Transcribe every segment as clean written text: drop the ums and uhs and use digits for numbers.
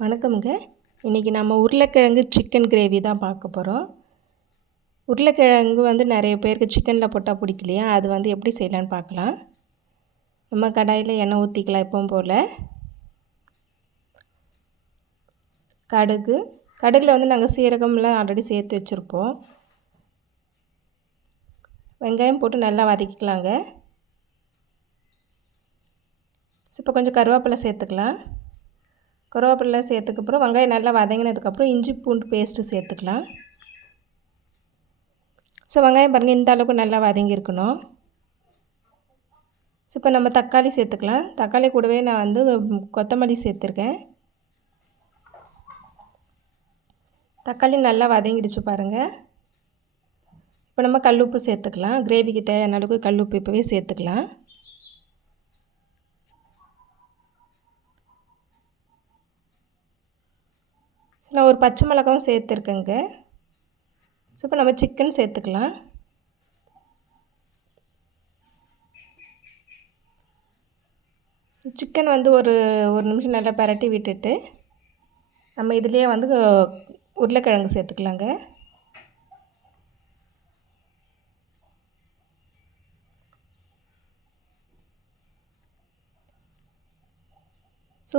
வணக்கம்ங்க. இன்றைக்கி நம்ம உருளைக்கிழங்கு சிக்கன் கிரேவி தான் பார்க்க போகிறோம். உருளைக்கிழங்கு வந்து நிறைய பேருக்கு சிக்கனில் போட்டால் பிடிக்கலையா, அது வந்து எப்படி செய்யலான்னு பார்க்கலாம். நம்ம கடாயில் எண்ணெய் ஊற்றிக்கலாம். எப்பவும் போல் கடுகில் வந்து நாங்கள் சீரகம்லாம் ஆல்ரெடி சேர்த்து வச்சுருப்போம். வெங்காயம் போட்டு நல்லா வதக்கிக்கலாங்க. இப்போ கொஞ்சம் கருவேப்பிலை சேர்த்துக்கலாம். கருவேப்பிலை சேர்த்துக்கப்புறம் வெங்காயம் நல்லா வதங்கினதுக்கப்புறம் இஞ்சி பூண்டு பேஸ்ட்டு சேர்த்துக்கலாம். வெங்காயம் பாருங்கள், இந்த அளவுக்கு நல்லா வதங்கியிருக்கணும். இப்போ நம்ம தக்காளி சேர்த்துக்கலாம். தக்காளி கூடவே நான் வந்து கொத்தமல்லி சேர்த்துருக்கேன். தக்காளி நல்லா வதங்கிடுச்சு பாருங்கள். இப்போ நம்ம கல்லுப்பு சேர்த்துக்கலாம். கிரேவிக்கு தேவையான அளவுக்கு கல்லுப்பு இப்போவே சேர்த்துக்கலாம். நான் ஒரு பச்சை மிளகாவும் சேர்த்துருக்கேங்க. இப்போ நம்ம சிக்கன் சேர்த்துக்கலாம். சிக்கன் வந்து ஒரு நிமிஷம் நல்லா பரட்டி விட்டுட்டு நம்ம இதுலேயே வந்து உருளைக்கிழங்கு சேர்த்துக்கலாங்க.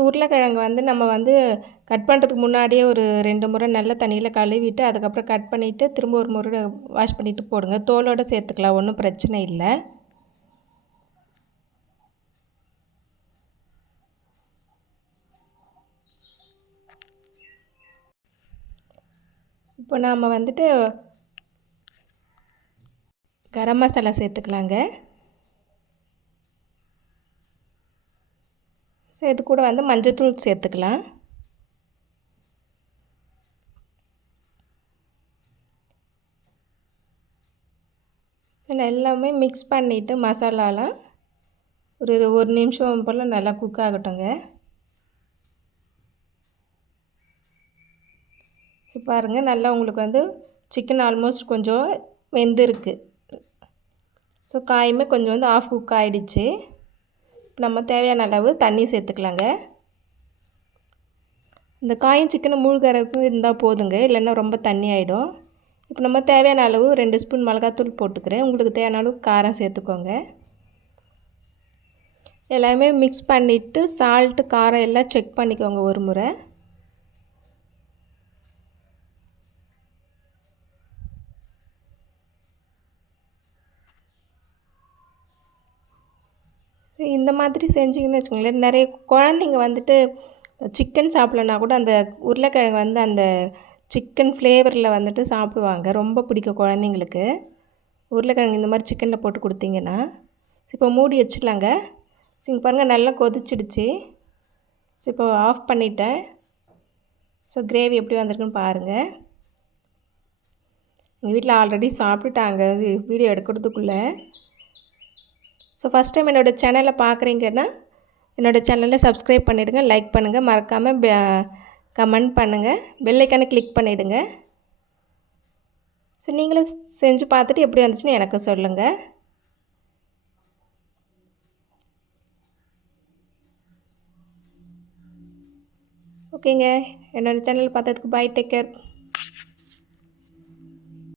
உருளைக்கிழங்கு வந்து நம்ம வந்து கட் பண்ணுறதுக்கு முன்னாடியே ஒரு 2 முறை நல்ல தண்ணியில் கழுவிட்டு அதுக்கப்புறம் கட் பண்ணிவிட்டு திரும்ப ஒரு முறை வாஷ் பண்ணிவிட்டு போடுங்க. தோலோடு சேர்த்துக்கலாம், ஒன்றும் பிரச்சனை இல்லை. இப்போ நாம் வந்துட்டு கரம் மசாலா சேர்த்துக்கலாங்க. இது கூட வந்து மஞ்சள்தூள் சேர்த்துக்கலாம். எல்லாமே மிக்ஸ் பண்ணிவிட்டு மசாலாலாம் ஒரு நிமிஷம் போல் நல்லா குக் ஆகட்டுங்க. பாருங்கள், நல்லா உங்களுக்கு வந்து சிக்கன் ஆல்மோஸ்ட் கொஞ்சம் வெந்திருக்கு. காயுமே கொஞ்சம் வந்து ஆஃப் குக் ஆகிடுச்சு. நம்ம தேவையான அளவு தண்ணி சேர்த்துக்கலாங்க. இந்த காயும் சிக்கனும் மூழ்கறதுக்கு இருந்தால் போதுங்க, இல்லைன்னா ரொம்ப தண்ணி ஆகிடும். இப்போ நம்ம தேவையான அளவு 2 ஸ்பூன் மிளகாத்தூள் போட்டுக்கிறேன். உங்களுக்கு தேவையான அளவு காரம் சேர்த்துக்கோங்க. எல்லாமே மிக்ஸ் பண்ணிவிட்டு சால்ட்டு காரம் எல்லாம் செக் பண்ணிக்கோங்க ஒரு முறை. இந்த மாதிரி செஞ்சிங்கன்னு வச்சுக்கோங்களேன், நிறைய குழந்தைங்க வந்துட்டு சிக்கன் சாப்பிட்லன்னா கூட அந்த உருளைக்கிழங்கு வந்து அந்த சிக்கன் ஃப்ளேவரில் வந்துட்டு சாப்பிடுவாங்க. ரொம்ப பிடிக்கும் குழந்தைங்களுக்கு உருளைக்கிழங்கு இந்த மாதிரி சிக்கனில் போட்டு கொடுத்தீங்கன்னா. இப்போ மூடி வச்சிடலாங்க. இங்கே பாருங்கள், நல்லா கொதிச்சிடுச்சு. இப்போ ஆஃப் பண்ணிட்டேன். கிரேவி எப்படி வந்திருக்குன்னு பாருங்கள். எங்கள் வீட்டில் ஆல்ரெடி சாப்பிட்டுட்டாங்க வீடியோ எடுக்கிறதுக்குள்ளே. ஃபஸ்ட் டைம் என்னோடய சேனலை பார்க்குறீங்கன்னா என்னோடய சேனலை சப்ஸ்கிரைப் பண்ணிவிடுங்க, லைக் பண்ணுங்கள், மறக்காமல் கமெண்ட் பண்ணுங்கள், பெல் ஐக்கானை கிளிக் பண்ணிவிடுங்க. நீங்களும் செஞ்சு பார்த்துட்டு எப்படி வந்துச்சுன்னு எனக்கு சொல்லுங்கள். ஓகேங்க, என்னோடய சேனல் பார்த்ததுக்கு பாய், டேக் கேர்.